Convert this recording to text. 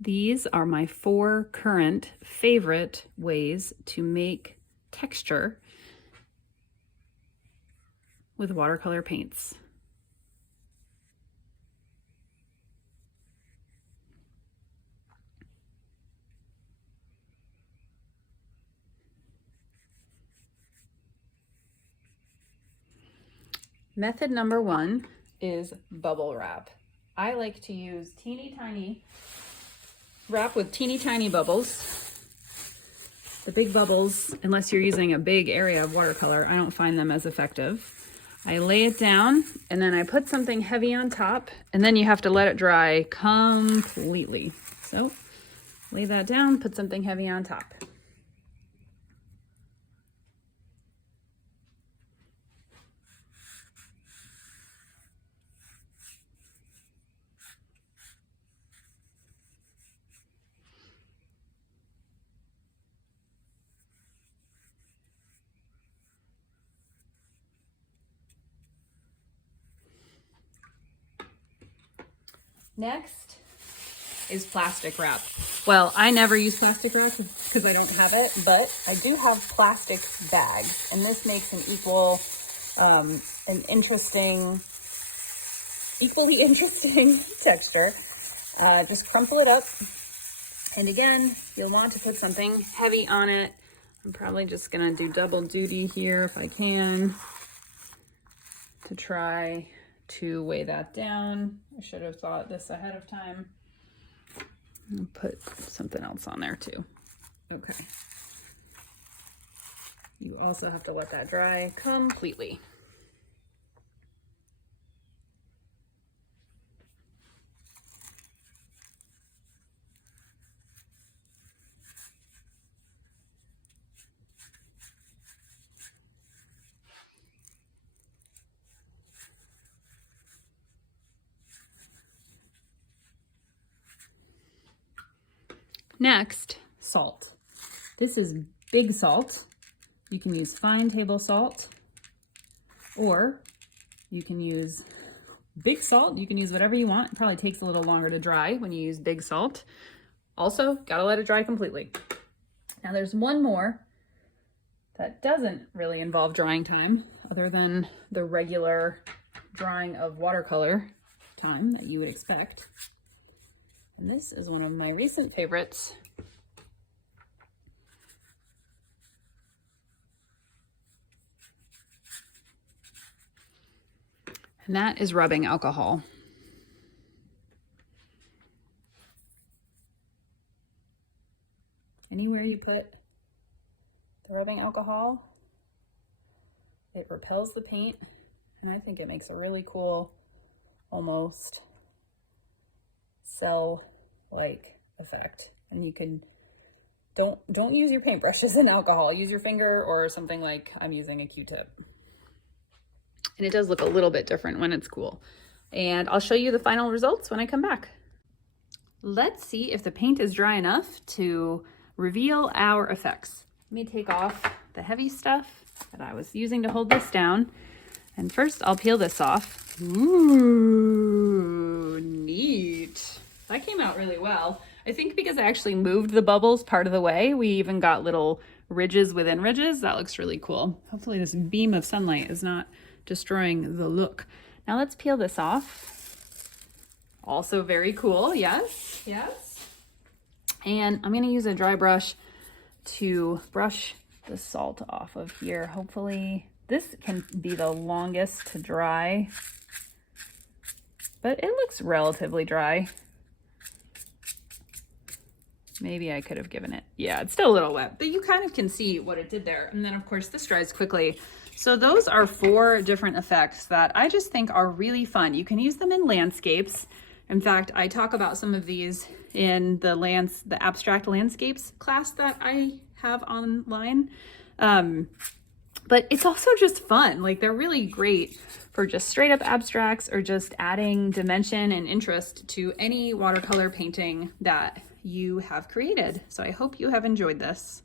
These are my 4 current favorite ways to make texture with watercolor paints. Method number 1 is bubble wrap. I like to use teeny tiny wrap with teeny tiny bubbles. The big bubbles, unless you're using a big area of watercolor, I don't find them as effective. I lay it down and then I put something heavy on top, and then you have to let it dry completely. So lay that down, put something heavy on top. Next is plastic wrap. Well, I never use plastic wrap because I don't have it, but I do have plastic bags, and this makes an equally interesting texture. Just crumple it up, and again, you'll want to put something heavy on it. I'm probably just gonna do double duty here if I can to try to weigh that down. I should have thought this ahead of time. I'll put something else on there too. Okay. You also have to let that dry completely. Next, salt. This is big salt. You can use fine table salt, or you can use big salt. You can use whatever you want. It probably takes a little longer to dry when you use big salt. Also, gotta let it dry completely. Now there's one more that doesn't really involve drying time, other than the regular drying of watercolor time that you would expect. And this is one of my recent favorites. And that is rubbing alcohol. Anywhere you put the rubbing alcohol, it repels the paint, and I think it makes a really cool, almost cell-like effect. And you can, don't use your paintbrushes in alcohol. Use your finger or something like I'm using a Q-tip. And it does look a little bit different when it's cool. And I'll show you the final results when I come back. Let's see if the paint is dry enough to reveal our effects. Let me take off the heavy stuff that I was using to hold this down. And first I'll peel this off. Ooh, neat. That came out really well. I think because I actually moved the bubbles part of the way, we even got little ridges within ridges. That looks really cool. Hopefully this beam of sunlight is not destroying the look. Now let's peel this off. Also very cool, yes, yes. And I'm gonna use a dry brush to brush the salt off of here. Hopefully this can be the longest to dry, but it looks relatively dry. Maybe I could have given it, yeah, it's still a little wet, but you kind of can see what it did there. And then of course this dries quickly. So those are 4 different effects that I just think are really fun. You can use them in landscapes. In fact, I talk about some of these in the abstract landscapes class that I have online. But it's also just fun. Like, they're really great for just straight up abstracts or just adding dimension and interest to any watercolor painting that you have created. So I hope you have enjoyed this.